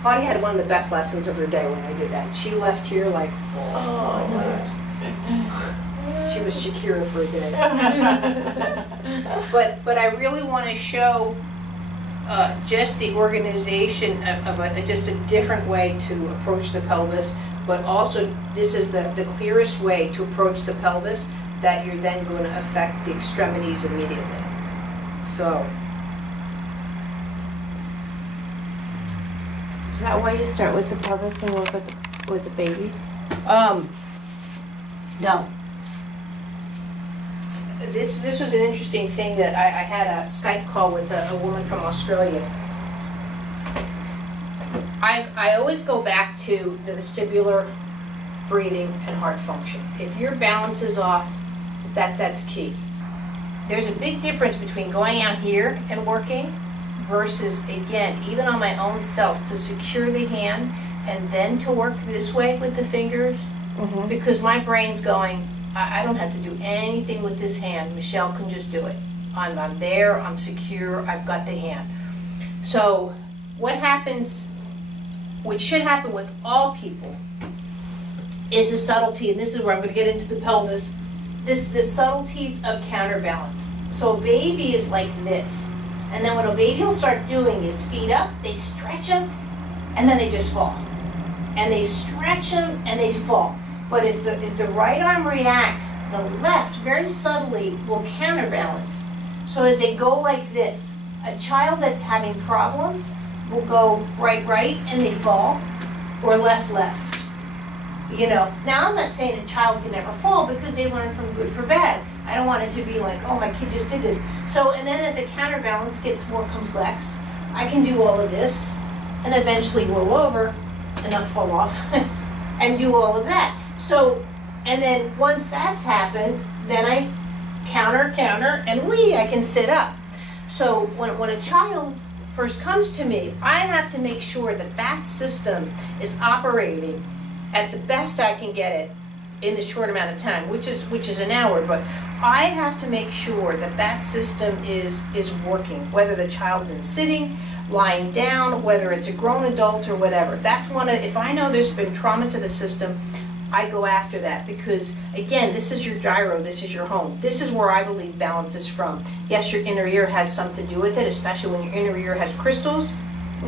Claudia had one of the best lessons of her day when I did that. She left here like, oh my God. She was Shakira for a day. But I really want to show just the organization of just a different way to approach the pelvis, but also this is the clearest way to approach the pelvis that you're then going to affect the extremities immediately. So. Is that why you start with the pelvis and work with the baby? No. This was an interesting thing that I had a Skype call with a woman from Australia. I always go back to the vestibular, breathing, and heart function. If your balance is off, that's key. There's a big difference between going out here and working versus, again, even on my own self, to secure the hand and then to work this way with the fingers, because my brain's going, I don't have to do anything with this hand. Michelle can just do it. I'm there, I'm secure, I've got the hand. So what happens, what should happen with all people, is a subtlety, and this is where I'm going to get into the pelvis, the subtleties of counterbalance. So a baby is like this. And then what a baby will start doing is feet up, they stretch them, and then they just fall. And they stretch them, and they fall. But if the right arm reacts, the left, very subtly, will counterbalance. So as they go like this, a child that's having problems will go right, right, and they fall, or left, left. You know, now I'm not saying a child can never fall because they learn from good for bad. I don't want it to be like, oh, my kid just did this. So, and then as a counterbalance gets more complex, I can do all of this and eventually roll over and not fall off and do all of that. So, and then once that's happened, then I counter, counter, and I can sit up. So when a child first comes to me, I have to make sure that that system is operating at the best I can get it in the short amount of time, which is an hour, but I have to make sure that that system is working, whether the child's in sitting, lying down, whether it's a grown adult or whatever. That's one of, if I know there's been trauma to the system, I go after that because, again, this is your gyro, this is your home. This is where I believe balance is from. Yes, your inner ear has something to do with it, especially when your inner ear has crystals,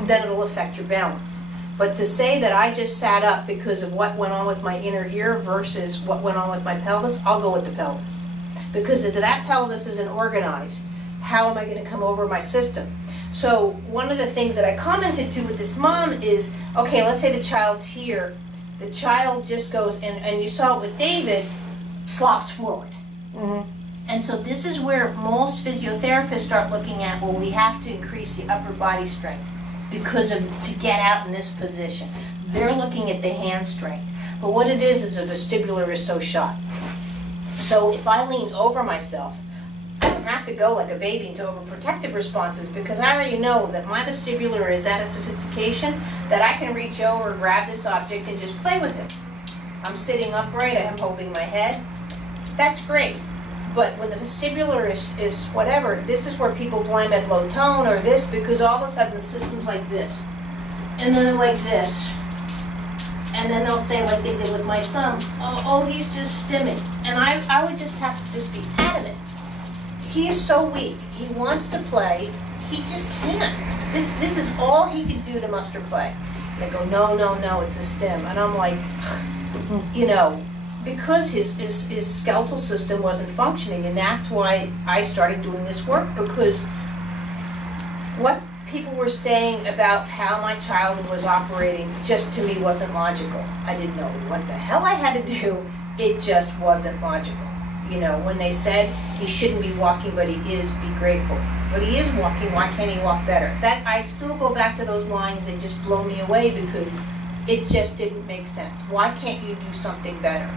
then it'll affect your balance. But to say that I just sat up because of what went on with my inner ear versus what went on with my pelvis, I'll go with the pelvis. Because if that pelvis isn't organized, how am I going to come over my system? So one of the things that I commented to with this mom is, okay, let's say the child's here. The child just goes, and you saw it with David, flops forward. And so this is where most physiotherapists start looking at, well, we have to increase the upper body strength because to get out in this position. They're looking at the hand strength. But what it is a vestibular is so shot. So if I lean over myself, I don't have to go like a baby into overprotective responses because I already know that my vestibular is at a sophistication that I can reach over, grab this object, and just play with it. I'm sitting upright, I'm holding my head. That's great. But when the vestibular is whatever, this is where people blame at low tone or this because all of a sudden the system's like this. And then they're like this. And then they'll say, like they did with my son, oh, he's just stimming. And I would just have to just be adamant. He is so weak. He wants to play. He just can't. This is all he could do to muster play. They go, no, no, no, it's a stim. And I'm like, you know, because his skeletal system wasn't functioning, and that's why I started doing this work, because what people were saying about how my child was operating just to me wasn't logical. I didn't know what the hell I had to do. It just wasn't logical. You know, when they said he shouldn't be walking, but he is, be grateful. But he is walking, why can't he walk better? That I still go back to those lines, they just blow me away because it just didn't make sense. Why can't you do something better?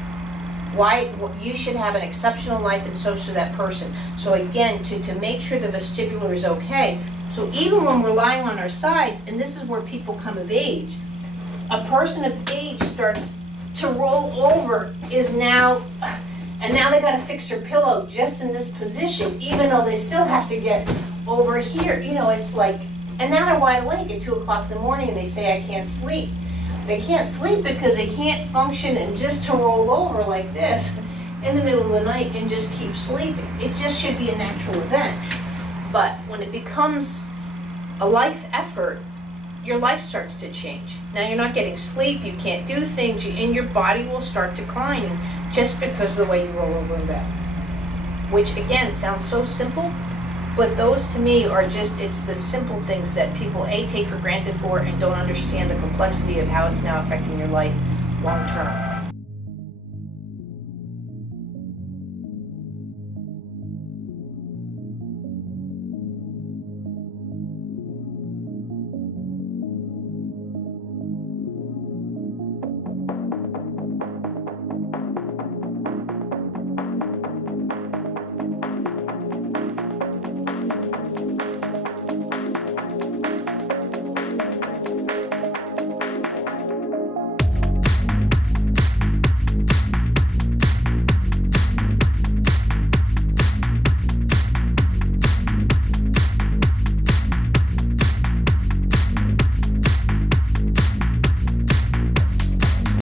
Why you should have an exceptional life and so should that person. So again, to make sure the vestibular is okay. So even when we're lying on our sides, and this is where people come of age, a person of age starts to roll over is now, and now they got to fix their pillow just in this position, even though they still have to get over here. You know, it's like And now they're wide awake at 2 o'clock in the morning and they say, I can't sleep. They can't sleep because they can't function and just to roll over like this in the middle of the night and just keep sleeping. It just should be a natural event. But when it becomes a life effort, your life starts to change. Now you're not getting sleep, you can't do things, and your body will start declining just because of the way you roll over in bed. Which again sounds so simple, but those to me are just, it's the simple things that people A, take for granted and don't understand the complexity of how it's now affecting your life long term.